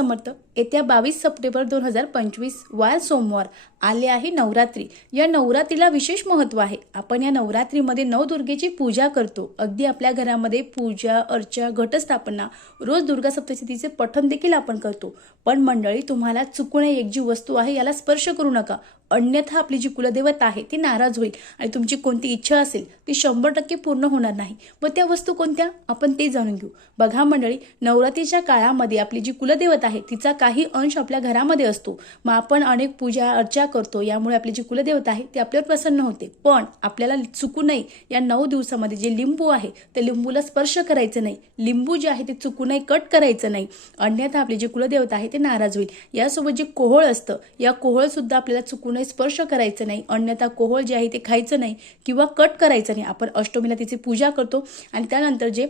समर्थ। येत्या 22 सप्टेंबर 2025 वार सोमवार आले आहे नवरात्री। या नवरात्रीला विशेष महत्त्व आहे। आपण या नवरात्रीमध्ये नवदुर्गेची पूजा करतो। अगदी आपल्या घरामध्ये पूजा अर्चा घटस्थापना रोज दुर्गा सप्तशतीचे पठण देखील आपण करतो। पण मंडळी, तुम्हाला चुकून एक जी वस्तू आहे याला स्पर्श करू नका, अन्यथा आपली जी कुलदेवता आहे ती नाराज होईल आणि तुमची कोणती इच्छा असेल ती 100% पूर्ण होणार नाही। व त्या वस्तू कोणत्या आपण ते जाणून घेऊ। बघा मंडळी, नवरात्रीच्या काळामध्ये आपली जी कुलदेवता आहे तिचा काही अंश आपल्या घरामध्ये असतो। मग आपण अनेक पूजा अर्चा करतो, यामुळे आपली जी कुलदेवता आहे ती आपल्यावर प्रसन्न होते। पण आपल्याला चुकू नये, या 9 दिवसामध्ये जे लिंबू आहे ते लिंबूला स्पर्श करायचं नाही। लिंबू जे आहे ते चुकू नये कट करायचं नाही, अन्यथा आपली जी कुलदेवता आहे ते नाराज होईल। यासोबत जे कोहळ असतं, या कोहळ सुद्धा आपल्याला चुकू नये स्पर्श करायचं नाही, अन्यथा कोहळ जे आहे ते खायचं नाही किंवा कट करायचं नाही। आपण अष्टमीला तिची पूजा करतो आणि त्यानंतर जे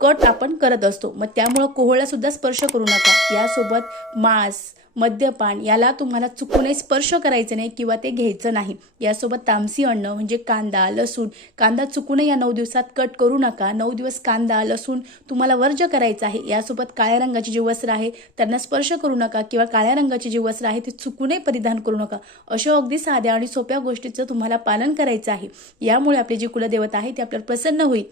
कट आपण करत असतो, मग त्यामुळे कोहळला सुद्धा स्पर्श करू नका। यासोबत मांस मद्यपान याला तुम्हाला चुकूनही स्पर्श करायचं नाही किंवा ते घ्यायचं नाही। यासोबत तामसी अन्न म्हणजे कांदा लसूण, कांदा चुकूनही या 9 दिवसात कट करू नका। 9 दिवस कांदा लसूण तुम्हाला वर्ज्य करायचं आहे। यासोबत काळ्या रंगाची जी वस्त्र आहे त्यांना स्पर्श करू नका किंवा काळ्या रंगाची जी वस्त्र आहे ती चुकूनही परिधान करू नका। अशा अगदी साध्या आणि सोप्या गोष्टीचं तुम्हाला पालन करायचं आहे। यामुळे आपली जी कुलदेवता आहे ती आपल्याला प्रसन्न होईल।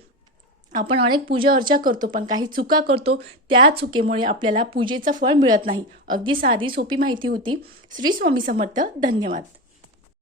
आपण अनेक पूजा अर्चा करतो, पण काही चुका करतो, त्या चुकीमुळे आपल्याला पूजेचं फळ मिळत नाही। अगदी साधी सोपी माहिती होती। श्री स्वामी समर्थ। धन्यवाद।